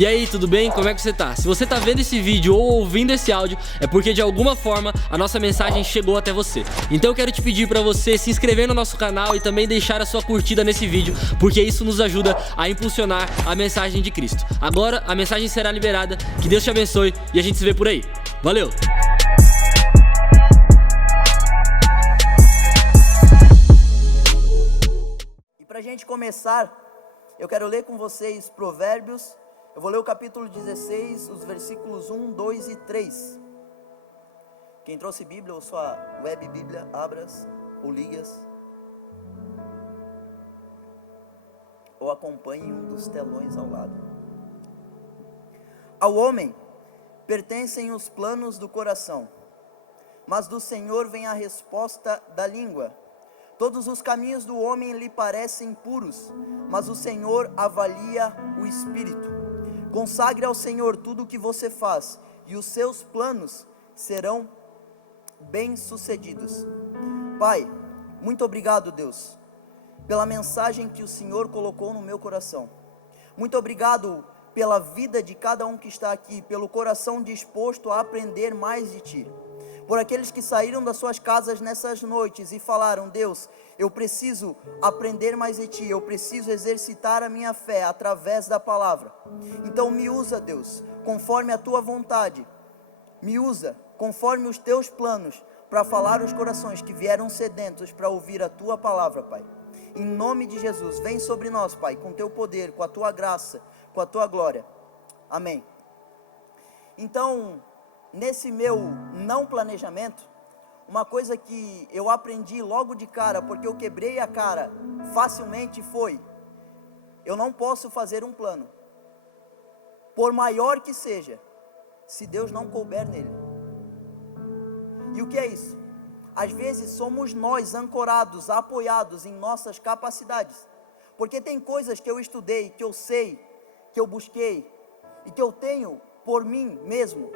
E aí, tudo bem? Como é que você tá? Se você tá vendo esse vídeo ou ouvindo esse áudio, é porque de alguma forma a nossa mensagem chegou até você. Então eu quero te pedir pra você se inscrever no nosso canal e também deixar a sua curtida nesse vídeo, porque isso nos ajuda a impulsionar a mensagem de Cristo. Agora a mensagem será liberada, que Deus te abençoe e a gente se vê por aí. Valeu! E pra gente começar, eu quero ler com vocês Provérbios. Eu vou ler o capítulo 16, os versículos 1, 2 e 3. Quem trouxe Bíblia ou sua web Bíblia, abras ou ligas, ou acompanhe um dos telões ao lado. Ao homem pertencem os planos do coração, mas do Senhor vem a resposta da língua. Todos os caminhos do homem lhe parecem puros, mas o Senhor avalia o espírito. Consagre ao Senhor tudo o que você faz, e os seus planos serão bem-sucedidos. Pai, muito obrigado, Deus, pela mensagem que o Senhor colocou no meu coração. Muito obrigado pela vida de cada um que está aqui, pelo coração disposto a aprender mais de Ti. Por aqueles que saíram das suas casas nessas noites e falaram: Deus, eu preciso aprender mais de Ti, eu preciso exercitar a minha fé através da palavra. Então me usa, Deus, conforme a Tua vontade, me usa conforme os Teus planos, para falar aos corações que vieram sedentos para ouvir a Tua palavra, Pai. Em nome de Jesus, vem sobre nós, Pai, com Teu poder, com a Tua graça, com a Tua glória. Amém. Então, nesse meu não planejamento, uma coisa que eu aprendi logo de cara, porque eu quebrei a cara facilmente, foi: eu não posso fazer um plano, por maior que seja, se Deus não couber nele. E o que é isso? Às vezes somos nós ancorados, apoiados em nossas capacidades, porque tem coisas que eu estudei, que eu sei, que eu busquei, e que eu tenho por mim mesmo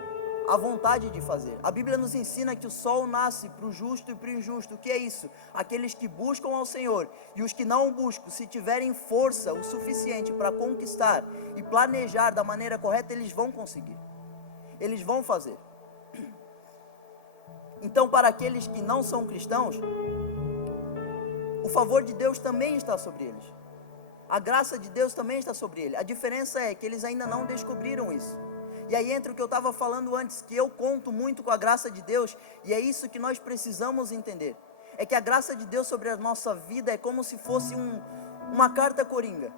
a vontade de fazer. A Bíblia nos ensina que o sol nasce para o justo e para o injusto. O que é isso? Aqueles que buscam ao Senhor, e os que não o buscam, se tiverem força o suficiente para conquistar e planejar da maneira correta, eles vão conseguir, eles vão fazer. Então, para aqueles que não são cristãos, o favor de Deus também está sobre eles, a graça de Deus também está sobre eles. A diferença é que eles ainda não descobriram isso. E aí entra o que eu estava falando antes, que eu conto muito com a graça de Deus, e é isso que nós precisamos entender. É que a graça de Deus sobre a nossa vida é como se fosse uma carta coringa.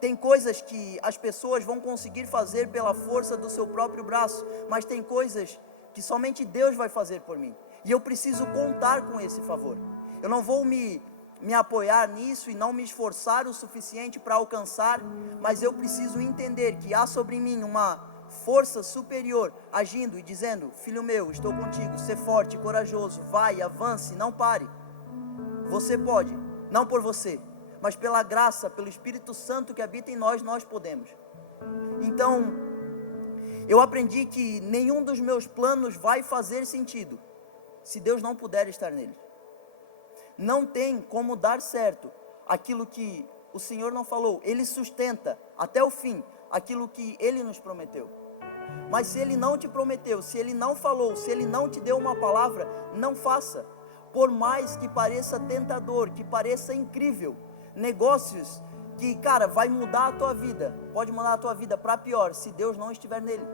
Tem coisas que as pessoas vão conseguir fazer pela força do seu próprio braço, mas tem coisas que somente Deus vai fazer por mim, e eu preciso contar com esse favor. Eu não vou me apoiar nisso e não me esforçar o suficiente para alcançar, mas eu preciso entender que há sobre mim uma força superior agindo e dizendo: filho meu, estou contigo, ser forte, corajoso, vai, avance, não pare. Você pode, não por você, mas pela graça, pelo Espírito Santo que habita em nós, nós podemos. Então, eu aprendi que nenhum dos meus planos vai fazer sentido se Deus não puder estar nele. Não tem como dar certo aquilo que o Senhor não falou. Ele sustenta até o fim aquilo que Ele nos prometeu. Mas se Ele não te prometeu, se Ele não falou, se Ele não te deu uma palavra, não faça. Por mais que pareça tentador, que pareça incrível, negócios que, cara, vai mudar a tua vida, pode mudar a tua vida para pior, se Deus não estiver nele.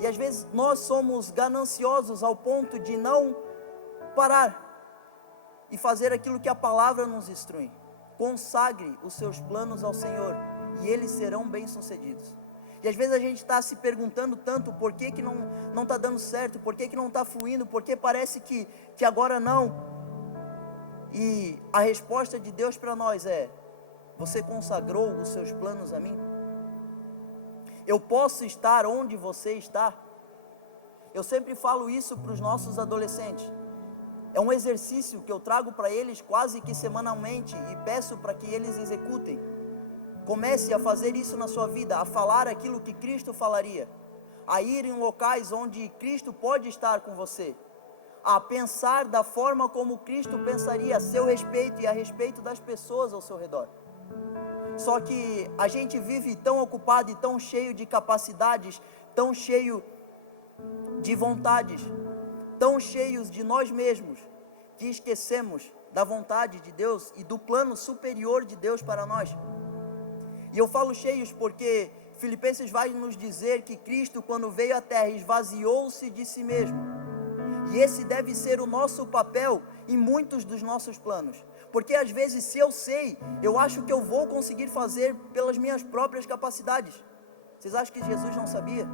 E às vezes nós somos gananciosos ao ponto de não parar e fazer aquilo que a palavra nos instrui. Consagre os seus planos ao Senhor, e eles serão bem-sucedidos. E às vezes a gente está se perguntando tanto: por que não está dando certo, por que não está fluindo, por que parece que agora não. E a resposta de Deus para nós é: você consagrou os seus planos a mim? Eu posso estar onde você está? Eu sempre falo isso para os nossos adolescentes. É um exercício que eu trago para eles quase que semanalmente e peço para que eles executem. Comece a fazer isso na sua vida, a falar aquilo que Cristo falaria, a ir em locais onde Cristo pode estar com você, a pensar da forma como Cristo pensaria a seu respeito e a respeito das pessoas ao seu redor. Só que a gente vive tão ocupado e tão cheio de capacidades, tão cheio de vontades, tão cheios de nós mesmos, que esquecemos da vontade de Deus e do plano superior de Deus para nós. E eu falo cheios porque Filipenses vai nos dizer que Cristo, quando veio à terra, esvaziou-se de si mesmo. E esse deve ser o nosso papel em muitos dos nossos planos. Porque às vezes, se eu sei, eu acho que eu vou conseguir fazer pelas minhas próprias capacidades. Vocês acham que Jesus não sabia?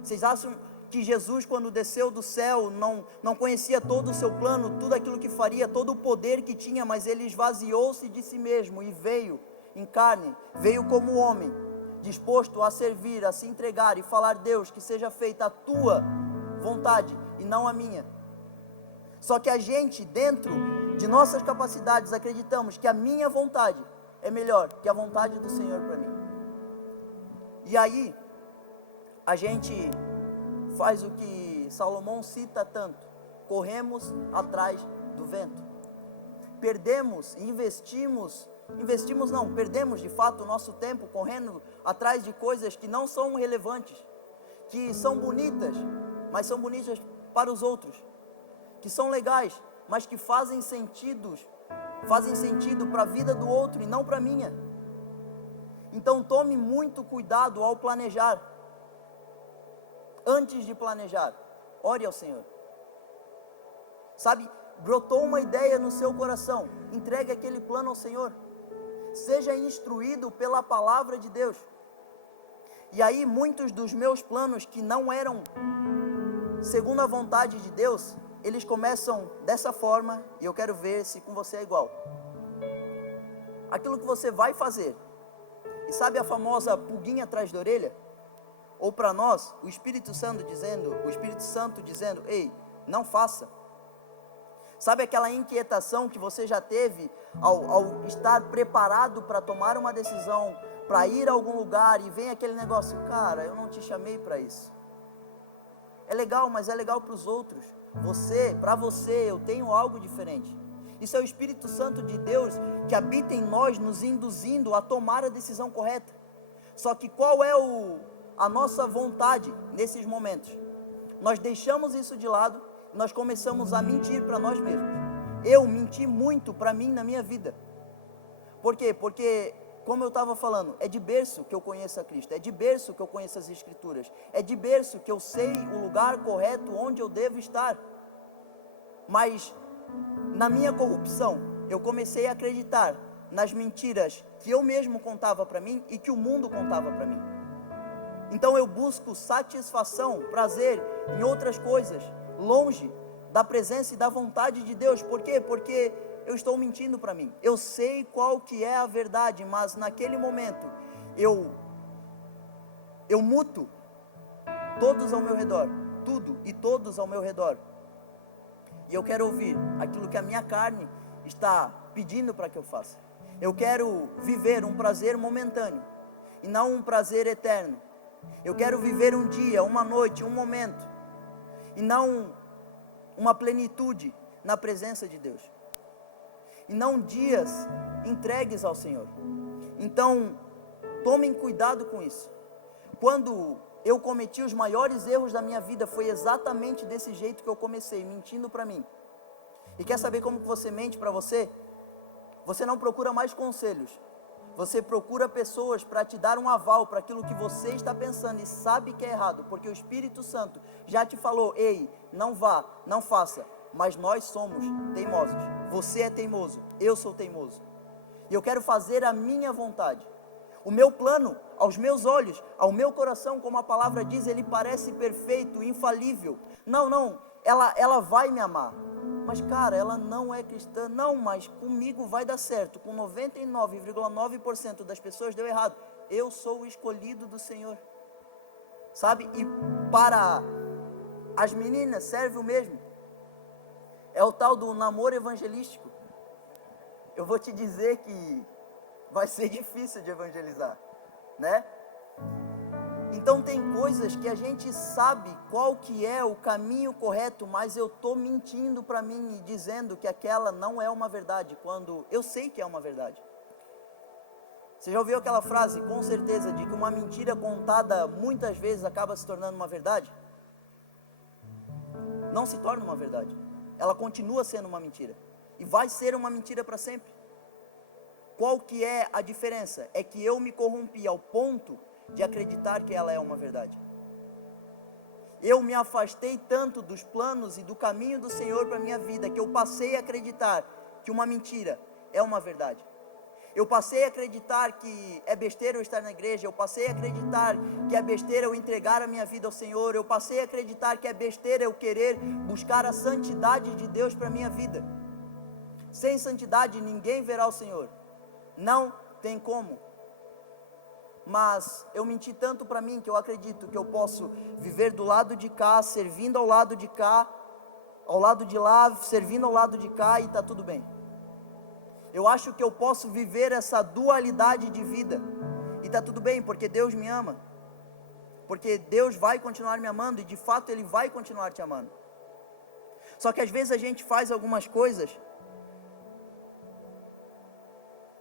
Vocês acham que Jesus, quando desceu do céu, não conhecia todo o seu plano, tudo aquilo que faria, todo o poder que tinha, mas ele esvaziou-se de si mesmo e veio em carne, veio como homem, disposto a servir, a se entregar e falar: Deus, que seja feita a tua vontade e não a minha. Só que a gente, dentro de nossas capacidades, acreditamos que a minha vontade é melhor que a vontade do Senhor para mim. E aí, a gente faz o que Salomão cita tanto: corremos atrás do vento. Perdemos, perdemos de fato o nosso tempo correndo atrás de coisas que não são relevantes, que são bonitas, mas são bonitas para os outros, que são legais, mas que fazem sentido para a vida do outro e não para a minha. Então tome muito cuidado ao planejar. Antes de planejar, ore ao Senhor. Sabe, brotou uma ideia no seu coração, entregue aquele plano ao Senhor. Seja instruído pela palavra de Deus. E aí muitos dos meus planos que não eram segundo a vontade de Deus, eles começam dessa forma, e eu quero ver se com você é igual. Aquilo que você vai fazer, e sabe a famosa pulguinha atrás da orelha? Ou para nós, o Espírito Santo dizendo, ei, não faça. Sabe aquela inquietação que você já teve ao estar preparado para tomar uma decisão, para ir a algum lugar, e vem aquele negócio: cara, eu não te chamei para isso. É legal, mas é legal para os outros. Para você, eu tenho algo diferente. Isso é o Espírito Santo de Deus que habita em nós, nos induzindo a tomar a decisão correta. Só que qual é a nossa vontade nesses momentos? Nós deixamos isso de lado, nós começamos a mentir para nós mesmos. Eu menti muito para mim na minha vida. Por quê? Porque, como eu estava falando, é de berço que eu conheço a Cristo, é de berço que eu conheço as Escrituras, é de berço que eu sei o lugar correto onde eu devo estar. Mas, na minha corrupção, eu comecei a acreditar nas mentiras que eu mesmo contava para mim e que o mundo contava para mim. Então eu busco satisfação, prazer em outras coisas, longe da presença e da vontade de Deus. Por quê? Porque eu estou mentindo para mim. Eu sei qual que é a verdade, mas naquele momento eu muto todos ao meu redor, tudo e todos ao meu redor. E eu quero ouvir aquilo que a minha carne está pedindo para que eu faça. Eu quero viver um prazer momentâneo e não um prazer eterno. Eu quero viver um dia, uma noite, um momento, e não uma plenitude na presença de Deus. E não dias entregues ao Senhor. Então, tomem cuidado com isso. Quando eu cometi os maiores erros da minha vida, foi exatamente desse jeito que eu comecei, mentindo para mim. E quer saber como que você mente para você? Você não procura mais conselhos. Você procura pessoas para te dar um aval para aquilo que você está pensando e sabe que é errado, porque o Espírito Santo já te falou: ei, não vá, não faça. Mas nós somos teimosos. Você é teimoso, eu sou teimoso. E eu quero fazer a minha vontade. O meu plano, aos meus olhos, ao meu coração, como a palavra diz, ele parece perfeito, infalível. Não, ela vai me amar. Mas cara, ela não é cristã. Não, mas comigo vai dar certo. Com 99,9% das pessoas deu errado. Eu sou o escolhido do Senhor. Sabe? E para as meninas serve o mesmo. É o tal do namoro evangelístico. Eu vou te dizer que vai ser difícil de evangelizar, né? Então tem coisas que a gente sabe qual que é o caminho correto, mas eu estou mentindo para mim e dizendo que aquela não é uma verdade, quando eu sei que é uma verdade. Você já ouviu aquela frase, com certeza, de que uma mentira contada muitas vezes acaba se tornando uma verdade? Não se torna uma verdade. Ela continua sendo uma mentira. E vai ser uma mentira para sempre. Qual que é a diferença? É que eu me corrompi ao ponto de acreditar que ela é uma verdade. Eu me afastei tanto dos planos e do caminho do Senhor para a minha vida, que eu passei a acreditar que uma mentira é uma verdade. Eu passei a acreditar que é besteira eu estar na igreja, eu passei a acreditar que é besteira eu entregar a minha vida ao Senhor, eu passei a acreditar que é besteira eu querer buscar a santidade de Deus para a minha vida. Sem santidade ninguém verá o Senhor, não tem como. Mas eu menti tanto para mim que eu acredito que eu posso viver do lado de cá, servindo ao lado de cá, ao lado de lá, servindo ao lado de cá e está tudo bem. Eu acho que eu posso viver essa dualidade de vida e está tudo bem, porque Deus me ama, porque Deus vai continuar me amando e de fato Ele vai continuar te amando. Só que às vezes a gente faz algumas coisas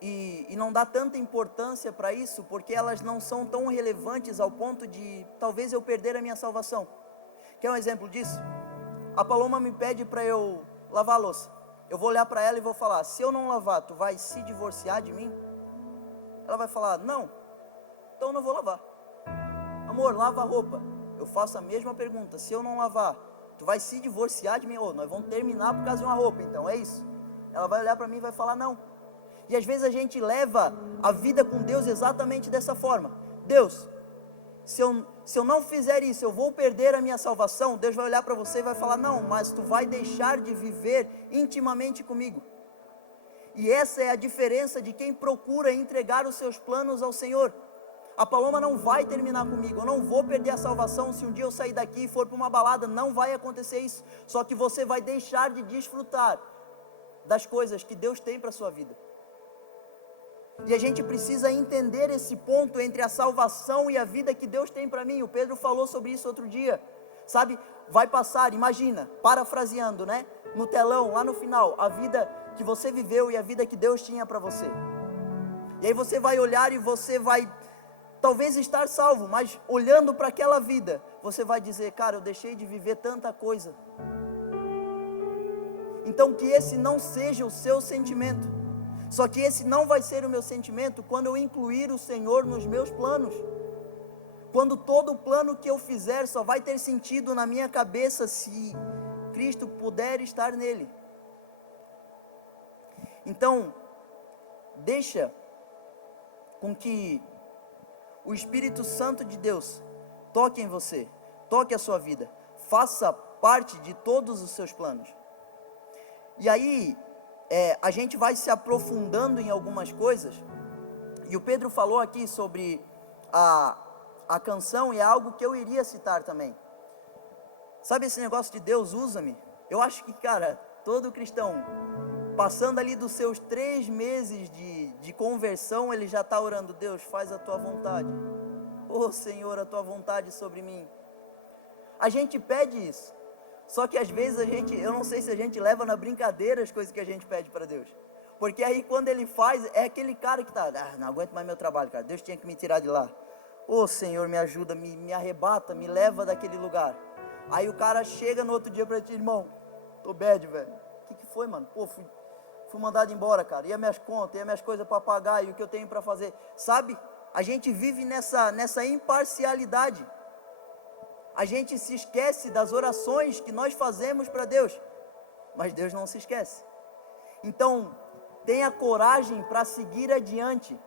e não dá tanta importância para isso, porque elas não são tão relevantes ao ponto de talvez eu perder a minha salvação. Quer um exemplo disso? A Paloma me pede para eu lavar a louça. Eu vou olhar para ela e vou falar: se eu não lavar, tu vai se divorciar de mim? Ela vai falar: não, então eu não vou lavar. Amor, lava a roupa. Eu faço a mesma pergunta: se eu não lavar, tu vai se divorciar de mim? Ou nós vamos terminar por causa de uma roupa, então é isso? Ela vai olhar para mim e vai falar: não. E às vezes a gente leva a vida com Deus exatamente dessa forma. Deus, se eu não fizer isso, eu vou perder a minha salvação. Deus vai olhar para você e vai falar: não, mas tu vai deixar de viver intimamente comigo. E essa é a diferença de quem procura entregar os seus planos ao Senhor. A Paloma não vai terminar comigo, eu não vou perder a salvação se um dia eu sair daqui e for para uma balada, não vai acontecer isso. Só que você vai deixar de desfrutar das coisas que Deus tem para a sua vida. E a gente precisa entender esse ponto entre a salvação e a vida que Deus tem para mim. O Pedro falou sobre isso outro dia, sabe? Vai passar, imagina, parafraseando, né? No telão, lá no final, a vida que você viveu e a vida que Deus tinha para você. E aí você vai olhar e você vai talvez estar salvo, mas olhando para aquela vida, você vai dizer: cara, eu deixei de viver tanta coisa. Então que esse não seja o seu sentimento. Só que esse não vai ser o meu sentimento quando eu incluir o Senhor nos meus planos. Quando todo o plano que eu fizer só vai ter sentido na minha cabeça se Cristo puder estar nele. Então, deixa com que o Espírito Santo de Deus toque em você, toque a sua vida, faça parte de todos os seus planos. E aí, a gente vai se aprofundando em algumas coisas, e o Pedro falou aqui sobre a canção, e é algo que eu iria citar também. Sabe esse negócio de Deus usa-me? Eu acho que, cara, todo cristão, passando ali dos seus 3 meses de conversão, ele já está orando: Deus, faz a tua vontade. Oh Senhor, a tua vontade sobre mim. A gente pede isso. Só que às vezes eu não sei se a gente leva na brincadeira as coisas que a gente pede para Deus. Porque aí quando Ele faz, é aquele cara que está: não aguento mais meu trabalho, cara, Deus tinha que me tirar de lá. Ô Senhor, me ajuda, me arrebata, me leva daquele lugar. Aí o cara chega no outro dia para ti: irmão, tô bad, velho. O que foi, mano? Pô, fui mandado embora, cara, e as minhas contas, e as minhas coisas para pagar, e o que eu tenho para fazer. Sabe, a gente vive nessa imparcialidade. A gente se esquece das orações que nós fazemos para Deus, mas Deus não se esquece. Então, tenha coragem para seguir adiante,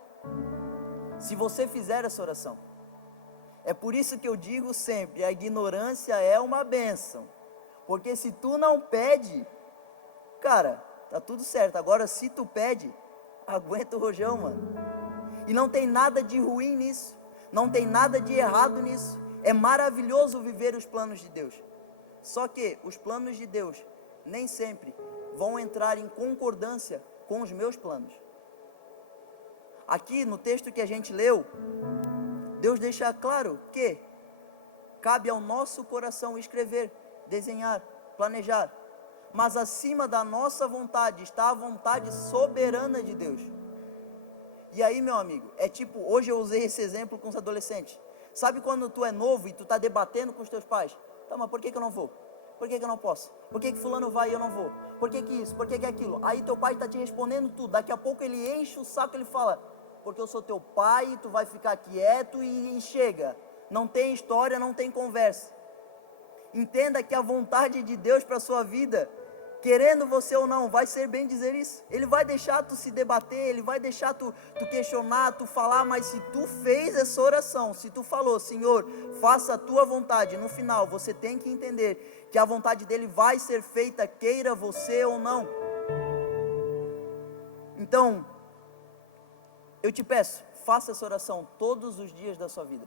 se você fizer essa oração. É por isso que eu digo sempre: a ignorância é uma bênção, porque se tu não pede, cara, tá tudo certo. Agora, se tu pede, aguenta o rojão, mano. E não tem nada de ruim nisso, não tem nada de errado nisso. É maravilhoso viver os planos de Deus. Só que os planos de Deus nem sempre vão entrar em concordância com os meus planos. Aqui no texto que a gente leu, Deus deixa claro que cabe ao nosso coração escrever, desenhar, planejar. Mas acima da nossa vontade está a vontade soberana de Deus. E aí, meu amigo, é tipo, hoje eu usei esse exemplo com os adolescentes. Sabe quando tu é novo e tu tá debatendo com os teus pais? Tá, mas por que eu não vou? Por que eu não posso? Por que fulano vai e eu não vou? Por que isso? Por que aquilo? Aí teu pai tá te respondendo tudo. Daqui a pouco ele enche o saco, ele fala, porque eu sou teu pai, tu vai ficar quieto e chega. Não tem história, não tem conversa. Entenda que a vontade de Deus para a sua vida, querendo você ou não, vai ser bem dizer isso. Ele vai deixar tu se debater, ele vai deixar tu questionar, tu falar, mas se tu fez essa oração, se tu falou, Senhor, faça a tua vontade, no final você tem que entender que a vontade dele vai ser feita, queira você ou não. Então, eu te peço, faça essa oração todos os dias da sua vida.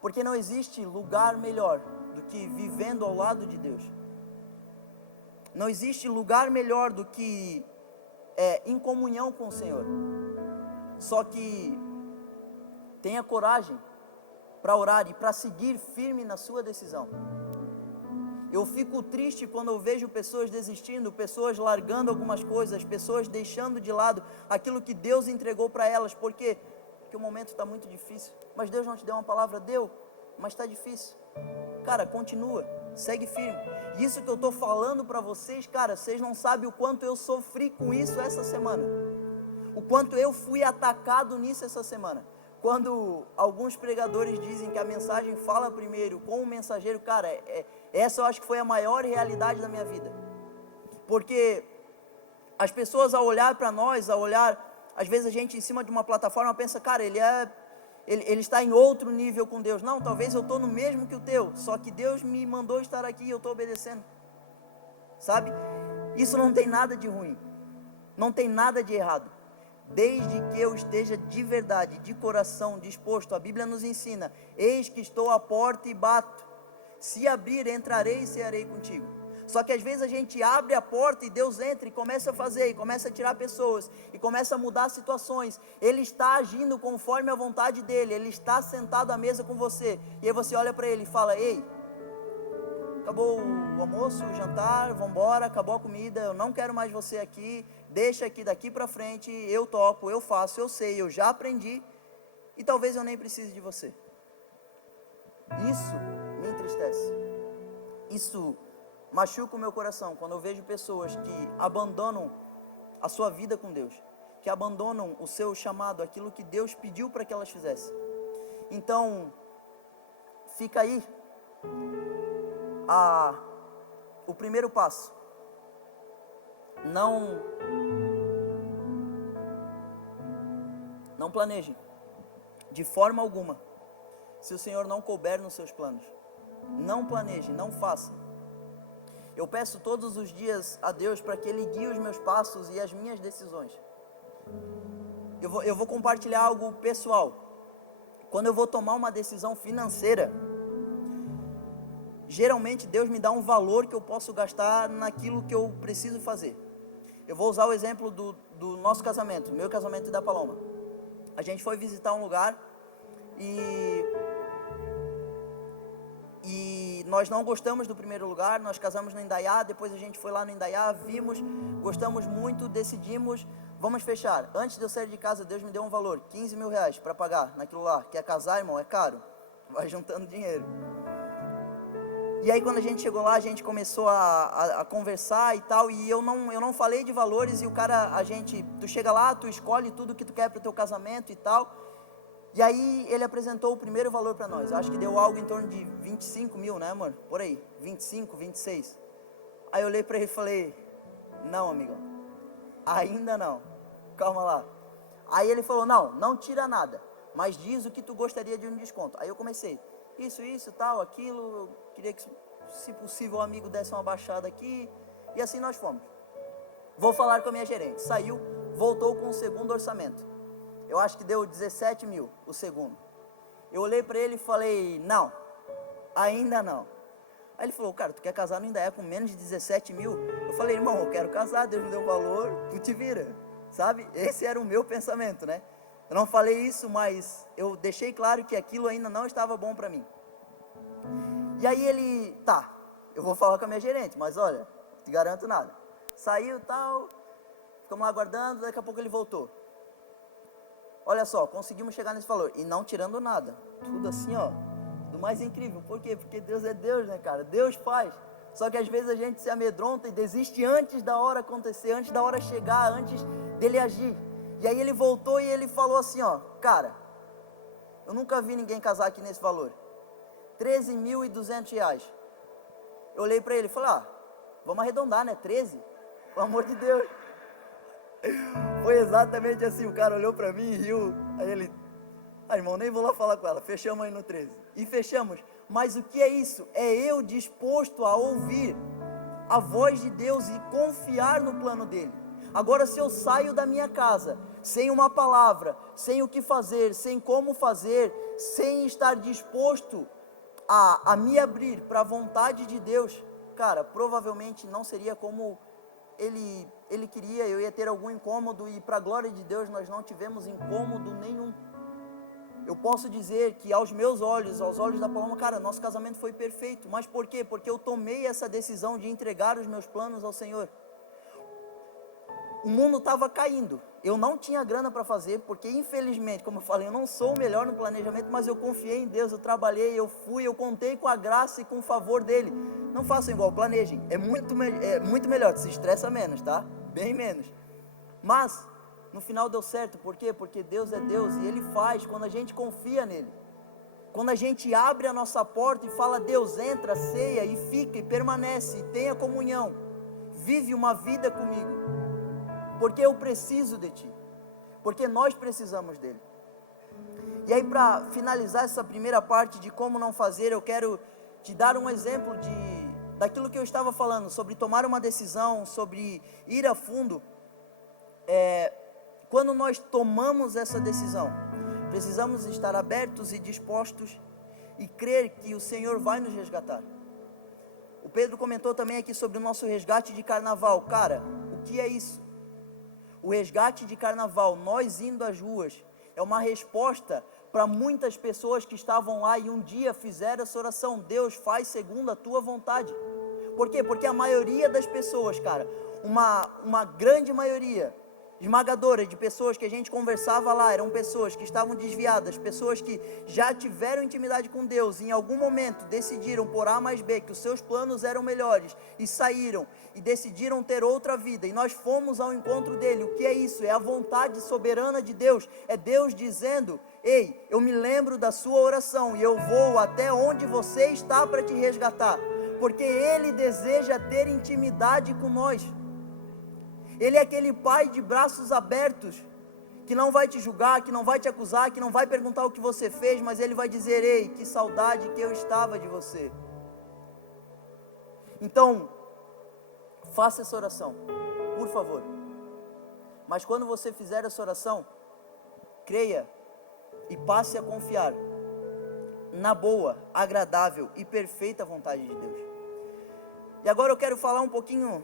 Porque não existe lugar melhor do que vivendo ao lado de Deus. Não existe lugar melhor do que em comunhão com o Senhor. Só que tenha coragem para orar e para seguir firme na sua decisão. Eu fico triste quando eu vejo pessoas desistindo, pessoas largando algumas coisas, pessoas deixando de lado aquilo que Deus entregou para elas. Por quê? Porque o momento está muito difícil. Mas Deus não te deu uma palavra? Deu, mas está difícil. Cara, continua, segue firme. Isso que eu estou falando para vocês, cara, vocês não sabem o quanto eu sofri com isso essa semana. O quanto eu fui atacado nisso essa semana. Quando alguns pregadores dizem que a mensagem fala primeiro com o mensageiro, cara, essa eu acho que foi a maior realidade da minha vida. Porque as pessoas ao olhar para nós, às vezes a gente em cima de uma plataforma pensa, cara, ele está em outro nível com Deus. Não, talvez eu estou no mesmo que o teu, só que Deus me mandou estar aqui e eu estou obedecendo. Sabe? Isso não tem nada de ruim, não tem nada de errado. Desde que eu esteja de verdade, de coração, disposto. A Bíblia nos ensina, eis que estou à porta e bato. Se abrir, entrarei e cearei contigo. Só que às vezes a gente abre a porta e Deus entra e começa a fazer, e começa a tirar pessoas, e começa a mudar situações. Ele está agindo conforme a vontade dele, ele está sentado à mesa com você. E aí você olha para ele e fala, ei, acabou o almoço, o jantar, vamos embora, acabou a comida, eu não quero mais você aqui, deixa aqui daqui para frente, eu toco, eu faço, eu sei, eu já aprendi, e talvez eu nem precise de você. Isso me entristece, isso machuca o meu coração, quando eu vejo pessoas que abandonam a sua vida com Deus, que abandonam o seu chamado, aquilo que Deus pediu para que elas fizessem. Então, fica aí o primeiro passo. Não planeje de forma alguma se o Senhor não couber nos seus planos. Não planeje, não faça. Eu peço todos os dias a Deus para que Ele guie os meus passos e as minhas decisões. Eu vou compartilhar algo pessoal. Quando eu vou tomar uma decisão financeira, geralmente Deus me dá um valor que eu posso gastar naquilo que eu preciso fazer. Eu vou usar o exemplo do nosso casamento, meu casamento e da Paloma. A gente foi visitar um lugar e nós não gostamos do primeiro lugar, nós casamos no Indaiá, depois a gente foi lá no Indaiá, vimos, gostamos muito, decidimos, vamos fechar. Antes de eu sair de casa, Deus me deu um valor, 15 mil reais para pagar naquilo lá. Quer casar, irmão? É caro, vai juntando dinheiro. E aí quando a gente chegou lá, a gente começou a conversar e tal, e eu não falei de valores, e o cara, tu chega lá, tu escolhe tudo que tu quer para o teu casamento e tal. E aí ele apresentou o primeiro valor para nós, acho que deu algo em torno de 25 mil, né amor? Por aí, 25, 26. Aí eu olhei para ele e falei, não amigão, ainda não, calma lá. Aí ele falou, não tira nada, mas diz o que tu gostaria de um desconto. Aí eu comecei, isso, tal, aquilo, eu queria que se possível o amigo desse uma baixada aqui, e assim nós fomos. Vou falar com a minha gerente, saiu, voltou com o segundo orçamento. Eu acho que deu 17 mil o segundo. Eu olhei para ele e falei, não, ainda não. Aí ele falou, cara, tu quer casar no Indaiá com menos de 17 mil? Eu falei, irmão, eu quero casar, Deus me deu um valor, tu te vira, sabe? Esse era o meu pensamento, né? Eu não falei isso, mas eu deixei claro que aquilo ainda não estava bom para mim. E aí ele, eu vou falar com a minha gerente, mas olha, não te garanto nada. Saiu e tal, ficamos lá aguardando, daqui a pouco ele voltou. Olha só, conseguimos chegar nesse valor, e não tirando nada, tudo assim, ó, do mais incrível. Por quê? Porque Deus é Deus, né, cara? Deus faz. Só que às vezes a gente se amedronta e desiste antes da hora acontecer, antes da hora chegar, antes dele agir. E aí ele voltou e ele falou assim, ó, cara, eu nunca vi ninguém casar aqui nesse valor, R$13.200. Eu olhei para ele e falei, vamos arredondar, né, 13? Pelo amor de Deus. Foi exatamente assim, o cara olhou para mim e riu. Aí ele, irmão, nem vou lá falar com ela, fechamos aí no 13. E fechamos. Mas o que é isso? É eu disposto a ouvir a voz de Deus e confiar no plano dele. Agora, se eu saio da minha casa sem uma palavra, sem o que fazer, sem como fazer, sem estar disposto a me abrir para a vontade de Deus, cara, provavelmente não seria como ele queria. Eu ia ter algum incômodo, e para a glória de Deus nós não tivemos incômodo nenhum. Eu posso dizer que aos meus olhos, aos olhos da Paloma, cara, nosso casamento foi perfeito. Mas por quê? Porque eu tomei essa decisão de entregar os meus planos ao Senhor. O mundo estava caindo, eu não tinha grana para fazer, porque infelizmente, como eu falei, eu não sou o melhor no planejamento, mas eu confiei em Deus, eu trabalhei, eu fui, eu contei com a graça e com o favor dele. Não façam igual, planejem, é muito melhor, se estressa menos, tá? Bem menos. Mas no final deu certo. Por quê? Porque Deus é Deus e Ele faz quando a gente confia nele. Quando a gente abre a nossa porta e fala, Deus, entra, ceia e fica e permanece e tenha comunhão, vive uma vida comigo, porque eu preciso de ti, porque nós precisamos dele. E aí, para finalizar essa primeira parte de como não fazer, eu quero te dar um exemplo daquilo que eu estava falando, sobre tomar uma decisão, sobre ir a fundo. Quando nós tomamos essa decisão, precisamos estar abertos e dispostos e crer que o Senhor vai nos resgatar. O Pedro comentou também aqui sobre o nosso resgate de carnaval. Cara, o que é isso? O resgate de carnaval, nós indo às ruas, é uma resposta para muitas pessoas que estavam lá e um dia fizeram essa oração, Deus, faz segundo a tua vontade. Por quê? Porque a maioria das pessoas, cara, uma grande maioria esmagadora de pessoas que a gente conversava lá, eram pessoas que estavam desviadas, pessoas que já tiveram intimidade com Deus e em algum momento decidiram por A mais B que os seus planos eram melhores e saíram e decidiram ter outra vida, e nós fomos ao encontro dele. O que é isso? É a vontade soberana de Deus, é Deus dizendo, ei, eu me lembro da sua oração e eu vou até onde você está para te resgatar, porque Ele deseja ter intimidade com nós. Ele é aquele pai de braços abertos, que não vai te julgar, que não vai te acusar, que não vai perguntar o que você fez, mas Ele vai dizer, ei, que saudade que eu estava de você. Então, faça essa oração, por favor. Mas quando você fizer essa oração, creia e passe a confiar na boa, agradável e perfeita vontade de Deus. E agora eu quero falar um pouquinho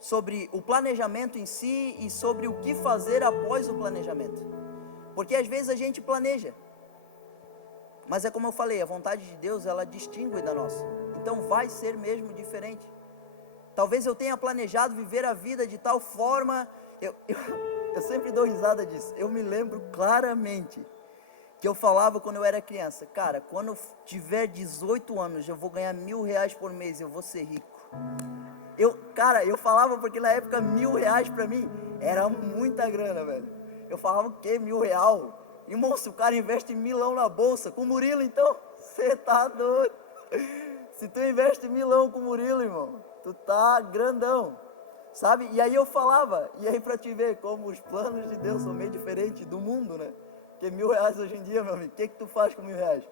sobre o planejamento em si e sobre o que fazer após o planejamento. Porque às vezes a gente planeja, mas é como eu falei, a vontade de Deus, ela distingue da nossa. Então vai ser mesmo diferente. Talvez eu tenha planejado viver a vida de tal forma, eu sempre dou risada disso. Eu me lembro claramente que eu falava quando eu era criança, cara, quando eu tiver 18 anos, eu vou ganhar R$1.000 por mês, eu vou ser rico. Eu falava porque na época R$1.000 pra mim era muita grana, velho. Eu falava o quê? R$1.000? Irmão, se o cara investe milão na bolsa, com o Murilo então, você tá doido. Se tu investe milão com o Murilo, irmão, tu tá grandão, sabe? E aí eu falava, e aí pra te ver como os planos de Deus são meio diferentes do mundo, né? Porque R$1.000 hoje em dia, meu amigo, o que tu faz com R$1.000?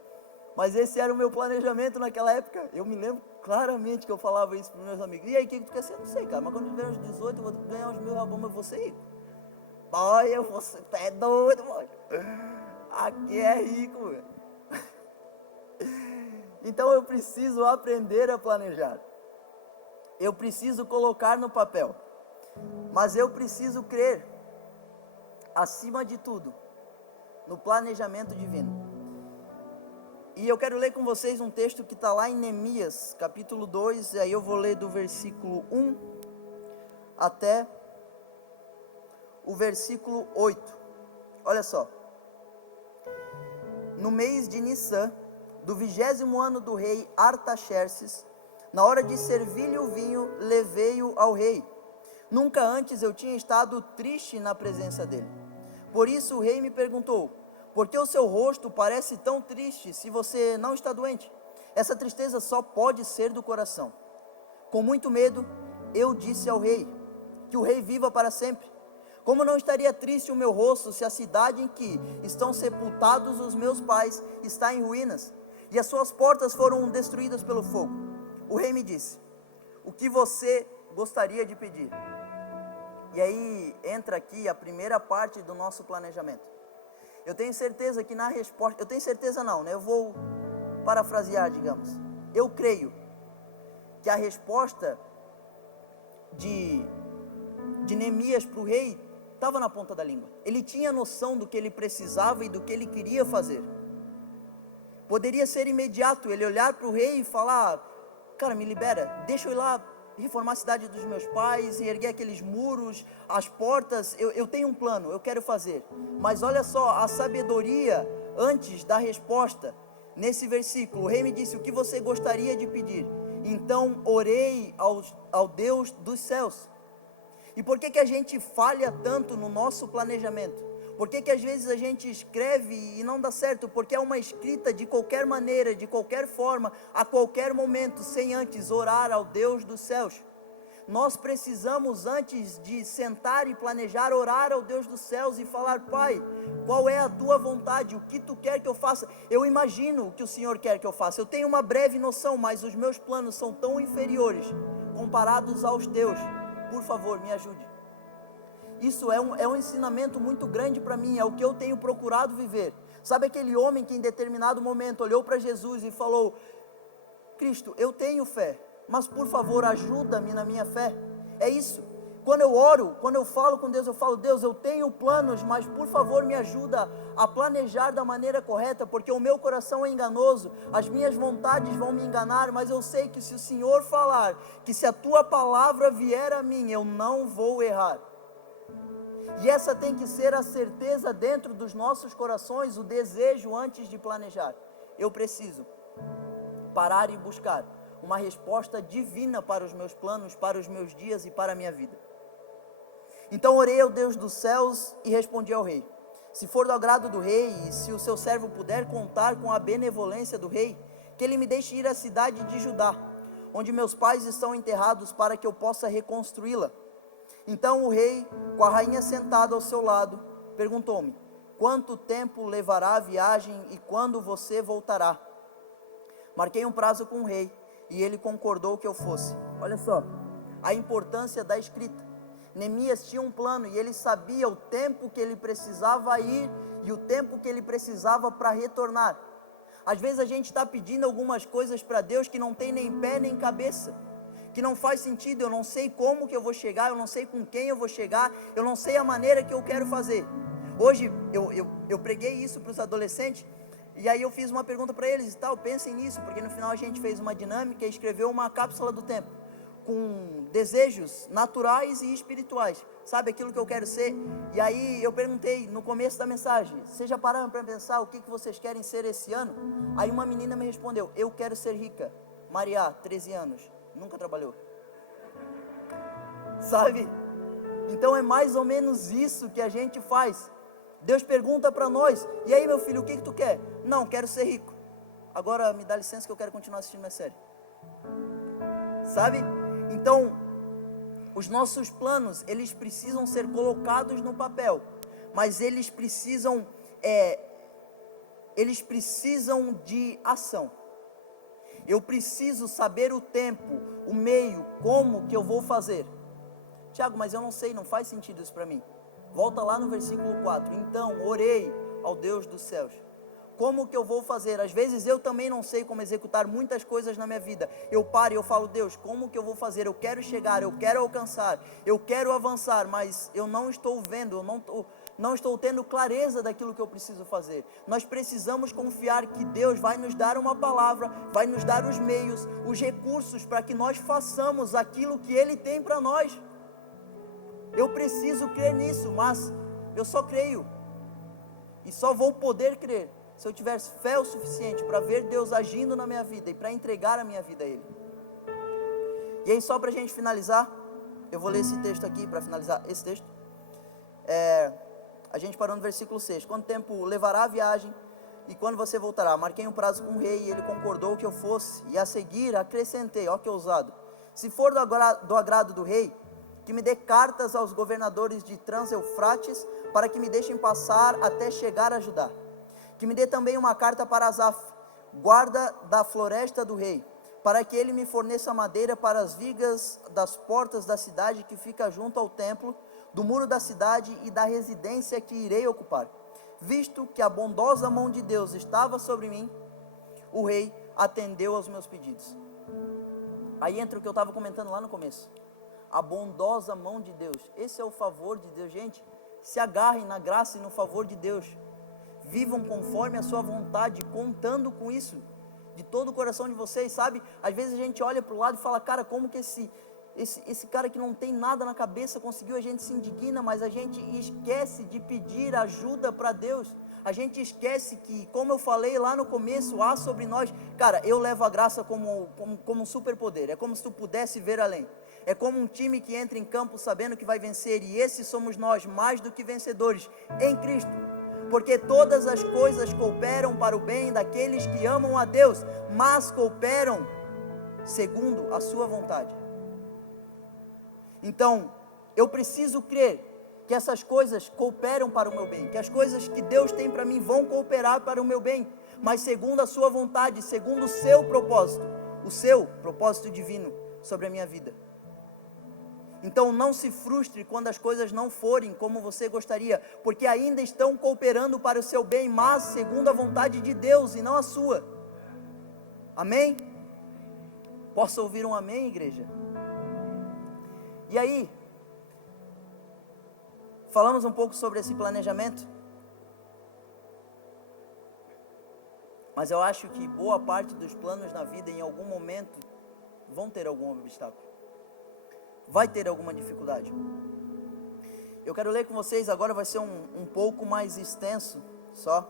Mas esse era o meu planejamento naquela época. Eu me lembro claramente que eu falava isso para os meus amigos. E aí, o que tu quer ser? Eu não sei, cara, mas quando eu tiver uns 18, eu vou ganhar uns R$1.000, eu vou ser rico. Boy, tu é doido, boy. Aqui é rico, velho. Então eu preciso aprender a planejar. Eu preciso colocar no papel. Mas eu preciso crer, acima de tudo, no planejamento divino. E eu quero ler com vocês um texto que está lá em Neemias, capítulo 2, e aí eu vou ler do versículo 1 até o versículo 8. Olha só, no mês de Nissan, do 20º ano do rei Artaxerxes, na hora de servir-lhe o vinho, levei-o ao rei. Nunca antes eu tinha estado triste na presença dele. Por isso o rei me perguntou: por que o seu rosto parece tão triste se você não está doente? Essa tristeza só pode ser do coração. Com muito medo, eu disse ao rei: que o rei viva para sempre. Como não estaria triste o meu rosto se a cidade em que estão sepultados os meus pais está em ruínas e as suas portas foram destruídas pelo fogo? O rei me disse: o que você gostaria de pedir? E aí entra aqui a primeira parte do nosso planejamento. Eu tenho certeza que na resposta, eu tenho certeza não, né? Eu vou parafrasear, digamos. Eu creio que a resposta de Neemias para o rei estava na ponta da língua. Ele tinha noção do que ele precisava e do que ele queria fazer. Poderia ser imediato ele olhar para o rei e falar: cara, me libera, deixa eu ir lá reformar a cidade dos meus pais e erguer aqueles muros, as portas, eu tenho um plano, eu quero fazer. Mas olha só, a sabedoria antes da resposta. Nesse versículo, o rei me disse: o que você gostaria de pedir? Então orei ao Deus dos céus. E por que a gente falha tanto no nosso planejamento? Por que às vezes a gente escreve e não dá certo? Porque é uma escrita de qualquer maneira, de qualquer forma, a qualquer momento, sem antes orar ao Deus dos céus. Nós precisamos, antes de sentar e planejar, orar ao Deus dos céus e falar: Pai, qual é a tua vontade? O que tu quer que eu faça? Eu imagino o que o Senhor quer que eu faça. Eu tenho uma breve noção, mas os meus planos são tão inferiores comparados aos teus. Por favor, me ajude. Isso é um ensinamento muito grande para mim, é o que eu tenho procurado viver. Sabe aquele homem que em determinado momento olhou para Jesus e falou: Cristo, eu tenho fé, mas por favor ajuda-me na minha fé. É isso. Quando eu oro, quando eu falo com Deus, eu falo: Deus, eu tenho planos, mas por favor me ajuda a planejar da maneira correta, porque o meu coração é enganoso, as minhas vontades vão me enganar, mas eu sei que se o Senhor falar, que se a tua palavra vier a mim, eu não vou errar. E essa tem que ser a certeza dentro dos nossos corações, o desejo antes de planejar. Eu preciso parar e buscar uma resposta divina para os meus planos, para os meus dias e para a minha vida. Então orei ao Deus dos céus e respondi ao rei: se for do agrado do rei e se o seu servo puder contar com a benevolência do rei, que ele me deixe ir à cidade de Judá, onde meus pais estão enterrados, para que eu possa reconstruí-la. Então o rei, com a rainha sentada ao seu lado, perguntou-me: quanto tempo levará a viagem e quando você voltará? Marquei um prazo com o rei e ele concordou que eu fosse. Olha só, a importância da escrita. Neemias tinha um plano e ele sabia o tempo que ele precisava ir e o tempo que ele precisava para retornar. Às vezes a gente está pedindo algumas coisas para Deus que não tem nem pé nem cabeça, que não faz sentido. Eu não sei como que eu vou chegar, eu não sei com quem eu vou chegar, eu não sei a maneira que eu quero fazer. Hoje eu preguei isso para os adolescentes e aí eu fiz uma pergunta para eles e tal: pensem nisso, porque no final a gente fez uma dinâmica e escreveu uma cápsula do tempo com desejos naturais e espirituais, sabe, aquilo que eu quero ser. E aí eu perguntei no começo da mensagem: vocês já pararam para pensar o que vocês querem ser esse ano? Aí uma menina me respondeu: eu quero ser rica. Maria, 13 anos, nunca trabalhou, sabe? Então é mais ou menos isso que a gente faz. Deus pergunta para nós: e aí meu filho, o que tu quer? Não, quero ser rico. Agora me dá licença que eu quero continuar assistindo minha série, sabe? Então, os nossos planos, eles precisam ser colocados no papel, mas eles precisam de ação. Eu preciso saber o tempo, o meio, como que eu vou fazer. Tiago, mas eu não sei, não faz sentido isso para mim. Volta lá no versículo 4. Então, orei ao Deus dos céus. Como que eu vou fazer? Às vezes eu também não sei como executar muitas coisas na minha vida. Eu paro e eu falo: Deus, como que eu vou fazer? Eu quero chegar, eu quero alcançar, eu quero avançar, mas eu não estou vendo, eu não estou tendo clareza daquilo que eu preciso fazer. Nós precisamos confiar que Deus vai nos dar uma palavra, vai nos dar os meios, os recursos para que nós façamos aquilo que Ele tem para nós. Eu preciso crer nisso, mas eu só creio e só vou poder crer se eu tivesse fé o suficiente para ver Deus agindo na minha vida e para entregar a minha vida a Ele. E aí, só para a gente finalizar, eu vou ler esse texto aqui para finalizar esse texto. A gente parou no versículo 6. Quanto tempo levará a viagem e quando você voltará? Marquei um prazo com o rei e ele concordou que eu fosse. E a seguir acrescentei, ó que ousado, se for do agrado do rei, que me dê cartas aos governadores de Trans-Eufrates para que me deixem passar até chegar a Judá. Que me dê também uma carta para Asaf, guarda da floresta do rei, para que ele me forneça madeira para as vigas das portas da cidade que fica junto ao templo, do muro da cidade e da residência que irei ocupar. Visto que a bondosa mão de Deus estava sobre mim, o rei atendeu aos meus pedidos. Aí entra o que eu estava comentando lá no começo. A bondosa mão de Deus. Esse é o favor de Deus, gente. Se agarrem na graça e no favor de Deus. Vivam conforme a sua vontade, contando com isso de todo o coração de vocês, sabe? Às vezes a gente olha para o lado e fala, cara, como que esse cara que não tem nada na cabeça conseguiu? A gente se indigna, mas a gente esquece de pedir ajuda para Deus. A gente esquece que, como eu falei lá no começo, há sobre nós, cara, eu levo a graça como um superpoder. É como se tu pudesse ver além. É como um time que entra em campo sabendo que vai vencer, e esses somos nós, mais do que vencedores em Cristo. Porque todas as coisas cooperam para o bem daqueles que amam a Deus, mas cooperam segundo a sua vontade. Então, eu preciso crer que essas coisas cooperam para o meu bem, que as coisas que Deus tem para mim vão cooperar para o meu bem, mas segundo a sua vontade, segundo o seu propósito divino sobre a minha vida. Então não se frustre quando as coisas não forem como você gostaria, porque ainda estão cooperando para o seu bem, mas segundo a vontade de Deus e não a sua. Amém? Posso ouvir um amém, igreja? E aí, falamos um pouco sobre esse planejamento, mas eu acho que boa parte dos planos na vida, em algum momento, vão ter algum obstáculo. Vai ter alguma dificuldade. Eu quero ler com vocês, agora vai ser um pouco mais extenso, só.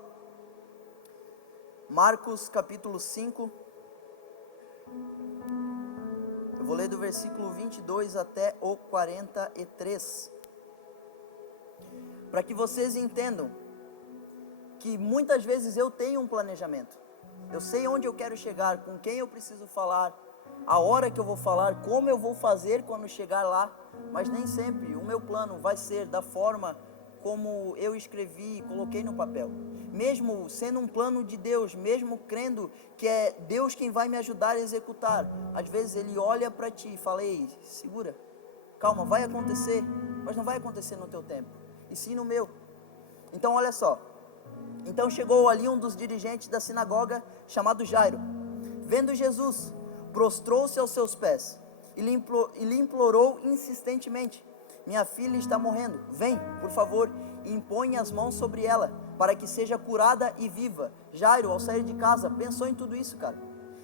Marcos capítulo 5. Eu vou ler do versículo 22 até o 43. Para que vocês entendam que muitas vezes eu tenho um planejamento. Eu sei onde eu quero chegar, com quem eu preciso falar, a hora que eu vou falar, como eu vou fazer quando chegar lá, mas nem sempre o meu plano vai ser da forma como eu escrevi e coloquei no papel. Mesmo sendo um plano de Deus, mesmo crendo que é Deus quem vai me ajudar a executar, às vezes Ele olha para ti e fala, ei, segura, calma, vai acontecer, mas não vai acontecer no teu tempo, e sim no meu. Então olha só, então chegou ali um dos dirigentes da sinagoga, chamado Jairo. Vendo Jesus, prostrou-se aos seus pés e lhe implorou insistentemente, minha filha está morrendo, vem, por favor, e impõe as mãos sobre ela, para que seja curada e viva. Jairo, ao sair de casa, pensou em tudo isso, cara.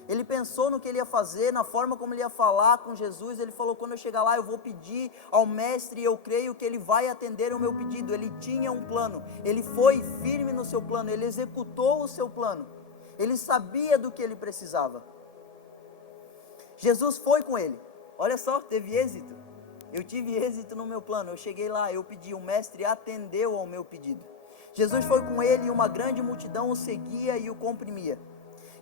Ele pensou no que ele ia fazer, na forma como ele ia falar com Jesus. Ele falou, quando eu chegar lá eu vou pedir ao mestre, e eu creio que ele vai atender o meu pedido. Ele tinha um plano, ele foi firme no seu plano, ele executou o seu plano, ele sabia do que ele precisava. Jesus foi com ele, olha só, teve êxito. Eu tive êxito no meu plano, eu cheguei lá, eu pedi, o mestre atendeu ao meu pedido. Jesus foi com ele e uma grande multidão o seguia e o comprimia.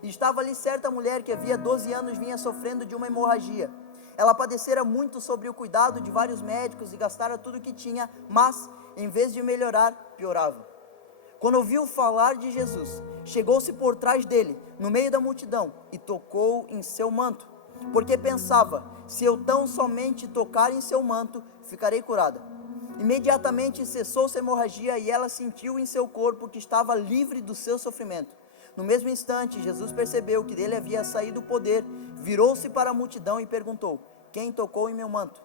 E estava ali certa mulher que havia 12 anos vinha sofrendo de uma hemorragia. Ela padecera muito sobre o cuidado de vários médicos e gastara tudo o que tinha, mas em vez de melhorar, piorava. Quando ouviu falar de Jesus, chegou-se por trás dele, no meio da multidão, e tocou em seu manto, porque pensava, se eu tão somente tocar em seu manto, ficarei curada. Imediatamente cessou-se a hemorragia e ela sentiu em seu corpo que estava livre do seu sofrimento. No mesmo instante, Jesus percebeu que dele havia saído o poder, virou-se para a multidão e perguntou, quem tocou em meu manto?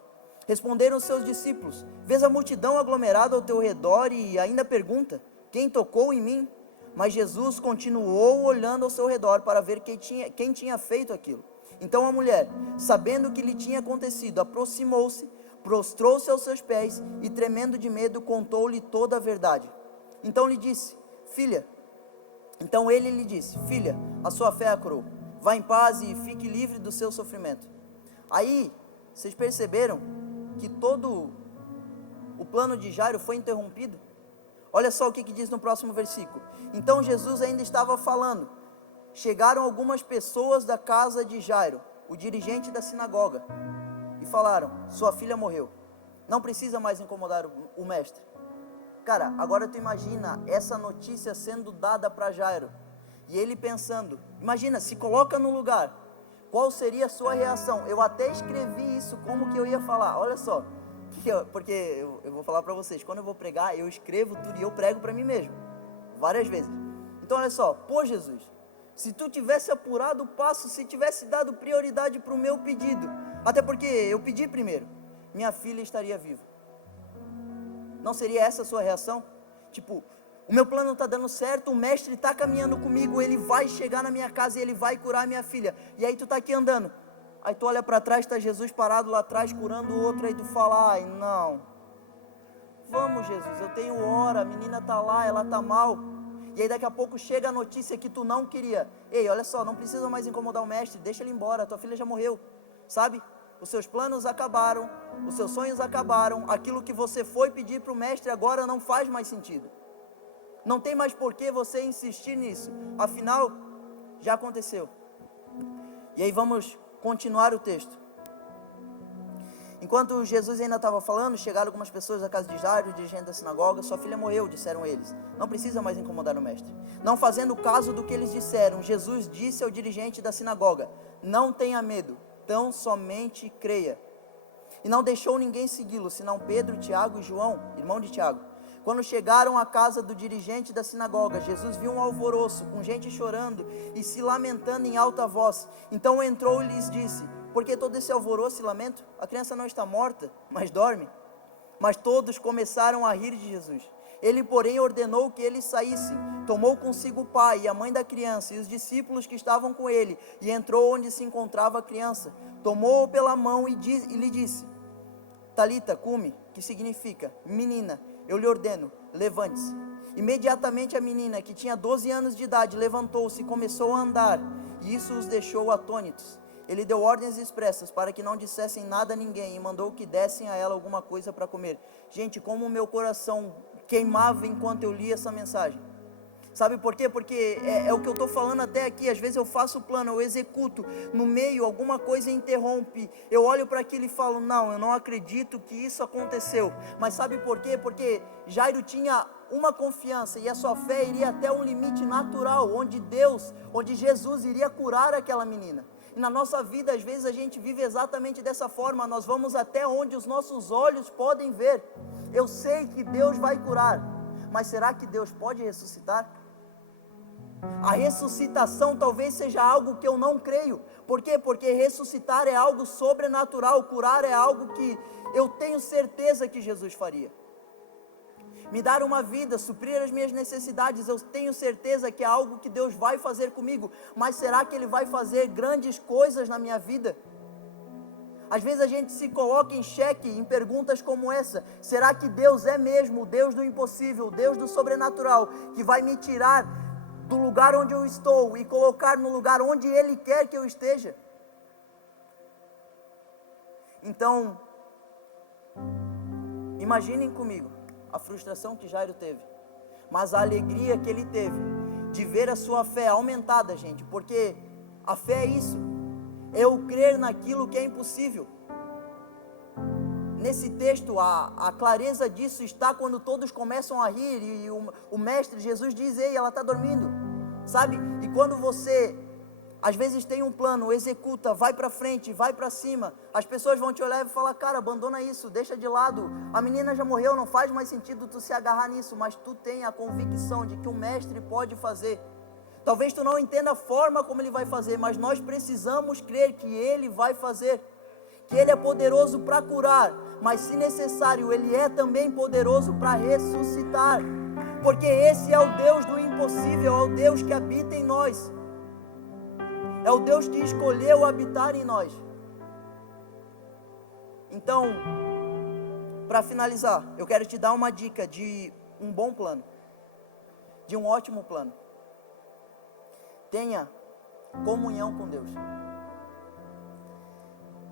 Responderam os seus discípulos, vês a multidão aglomerada ao teu redor e ainda pergunta, quem tocou em mim? Mas Jesus continuou olhando ao seu redor para ver quem tinha feito aquilo. Então a mulher, sabendo o que lhe tinha acontecido, aproximou-se, prostrou-se aos seus pés e, tremendo de medo, contou-lhe toda a verdade. Então lhe disse, filha, Então ele lhe disse: filha, a sua fé a curou, vá em paz e fique livre do seu sofrimento. Aí, vocês perceberam que todo o plano de Jairo foi interrompido? Olha só o que diz no próximo versículo. Então Jesus ainda estava falando, chegaram algumas pessoas da casa de Jairo, o dirigente da sinagoga, e falaram: sua filha morreu, não precisa mais incomodar o mestre. Cara, agora tu imagina essa notícia sendo dada para Jairo, e ele pensando, imagina, se coloca no lugar, qual seria a sua reação? Eu até escrevi isso, como que eu ia falar, olha só, porque eu vou falar para vocês, quando eu vou pregar, eu escrevo tudo e eu prego para mim mesmo, várias vezes. Então olha só, pô Jesus, se tu tivesse apurado o passo, se tivesse dado prioridade para o meu pedido, até porque eu pedi primeiro, minha filha estaria viva. Não seria essa a sua reação? Tipo, o meu plano está dando certo, o mestre está caminhando comigo, ele vai chegar na minha casa e ele vai curar minha filha. E aí tu está aqui andando, aí tu olha para trás, está Jesus parado lá atrás, curando o outro, aí tu fala: ai não, vamos Jesus, eu tenho hora, a menina está lá, ela está mal. E aí daqui a pouco chega a notícia que tu não queria. Ei, olha só, não precisa mais incomodar o mestre, deixa ele embora, tua filha já morreu, sabe? Os seus planos acabaram, os seus sonhos acabaram, aquilo que você foi pedir para o mestre agora não faz mais sentido. Não tem mais por que você insistir nisso, afinal, já aconteceu. E aí vamos continuar o texto. Enquanto Jesus ainda estava falando, chegaram algumas pessoas da casa de Jairo, dirigente da sinagoga. Sua filha morreu, disseram eles, não precisa mais incomodar o mestre. Não fazendo caso do que eles disseram, Jesus disse ao dirigente da sinagoga: não tenha medo, tão somente creia. E não deixou ninguém segui-lo, senão Pedro, Tiago e João, irmão de Tiago. Quando chegaram à casa do dirigente da sinagoga, Jesus viu um alvoroço, com gente chorando e se lamentando em alta voz. Então entrou e lhes disse: por que todo esse alvoroço e lamento? A criança não está morta, mas dorme. Mas todos começaram a rir de Jesus. Ele, porém, ordenou que eles saíssem. Tomou consigo o pai e a mãe da criança e os discípulos que estavam com ele, e entrou onde se encontrava a criança. Tomou-o pela mão e lhe disse: Talita cumi, que significa: menina, eu lhe ordeno, levante-se. Imediatamente a menina, que tinha 12 anos de idade, levantou-se e começou a andar, e isso os deixou atônitos. Ele deu ordens expressas para que não dissessem nada a ninguém e mandou que dessem a ela alguma coisa para comer. Gente, como o meu coração queimava enquanto eu li essa mensagem. Sabe por quê? Porque é o que eu estou falando até aqui. Às vezes eu faço o plano, eu executo, no meio alguma coisa interrompe, eu olho para aquilo e falo: não, eu não acredito que isso aconteceu. Mas sabe por quê? Porque Jairo tinha uma confiança, e a sua fé iria até um limite natural, onde Jesus iria curar aquela menina. E na nossa vida, às vezes a gente vive exatamente dessa forma, nós vamos até onde os nossos olhos podem ver. Eu sei que Deus vai curar, mas será que Deus pode ressuscitar? A ressuscitação talvez seja algo que eu não creio. Por quê? Porque ressuscitar é algo sobrenatural, curar é algo que eu tenho certeza que Jesus faria. Me dar uma vida, suprir as minhas necessidades, eu tenho certeza que é algo que Deus vai fazer comigo. Mas será que Ele vai fazer grandes coisas na minha vida? Às vezes a gente se coloca em xeque em perguntas como essa: será que Deus é mesmo o Deus do impossível, o Deus do sobrenatural, que vai me tirar do lugar onde eu estou e colocar no lugar onde Ele quer que eu esteja? Então, imaginem comigo a frustração que Jairo teve, mas a alegria que ele teve de ver a sua fé aumentada, gente, porque a fé é isso, é eu crer naquilo que é impossível. Nesse texto, a clareza disso está quando todos começam a rir e o mestre, Jesus, diz: ei, ela está dormindo, sabe? E quando você, às vezes, tem um plano, executa, vai para frente, vai para cima, as pessoas vão te olhar e falar: cara, abandona isso, deixa de lado, a menina já morreu, não faz mais sentido tu se agarrar nisso. Mas tu tem a convicção de que o mestre pode fazer. Talvez tu não entenda a forma como ele vai fazer, mas nós precisamos crer que ele vai fazer, que ele é poderoso para curar, mas se necessário, ele é também poderoso para ressuscitar, porque esse é o Deus do impossível, é o Deus que habita em nós, é o Deus que escolheu habitar em nós. Então, para finalizar, eu quero te dar uma dica de um bom plano, de um ótimo plano. Tenha comunhão com Deus.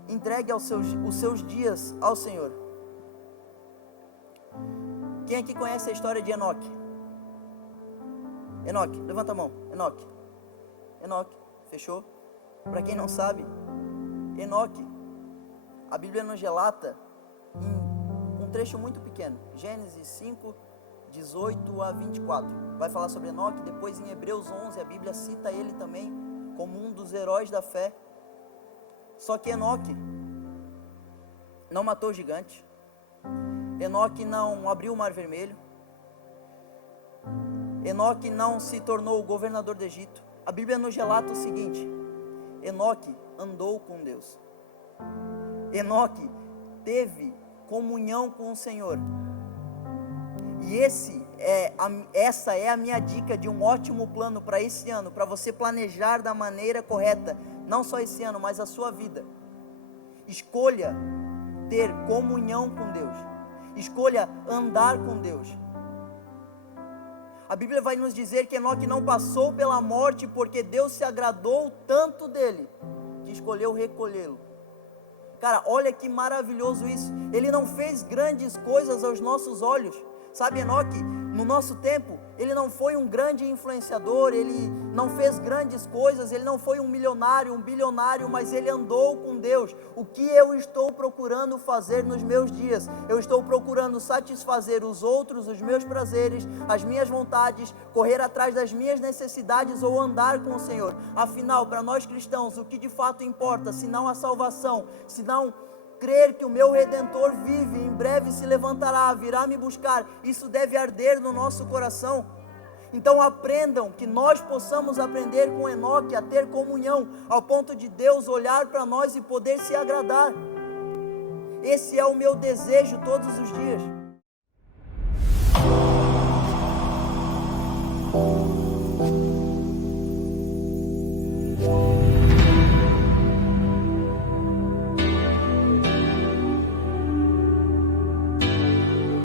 Entregue os seus dias ao Senhor. Quem aqui conhece a história de Enoque? Enoque, levanta a mão. Enoque, fechou? Para quem não sabe, Enoque, a Bíblia nos relata em um trecho muito pequeno, Gênesis 5, 18 a 24. Vai falar sobre Enoque, depois em Hebreus 11, a Bíblia cita ele também como um dos heróis da fé. Só que Enoque não matou gigantes, Enoque não abriu o mar vermelho, Enoque não se tornou o governador do Egito. A Bíblia nos relata o seguinte: Enoque andou com Deus, Enoque teve comunhão com o Senhor. E essa é a minha dica de um ótimo plano para esse ano, para você planejar da maneira correta, não só esse ano, mas a sua vida. Escolha ter comunhão com Deus, escolha andar com Deus. A Bíblia vai nos dizer que Enoque não passou pela morte porque Deus se agradou tanto dele, que escolheu recolhê-lo. Cara, olha que maravilhoso isso. Ele não fez grandes coisas aos nossos olhos. Sabe, Enoque, no nosso tempo, ele não foi um grande influenciador, ele não fez grandes coisas, ele não foi um milionário, um bilionário, mas ele andou com Deus. O que eu estou procurando fazer nos meus dias? Eu estou procurando satisfazer os outros, os meus prazeres, as minhas vontades, correr atrás das minhas necessidades ou andar com o Senhor. Afinal, para nós cristãos, o que de fato importa, se não a salvação, se não crer que o meu Redentor vive, em breve se levantará, virá me buscar, isso deve arder no nosso coração. Então aprendam, que nós possamos aprender com Enoque a ter comunhão, ao ponto de Deus olhar para nós e poder se agradar. Esse é o meu desejo todos os dias.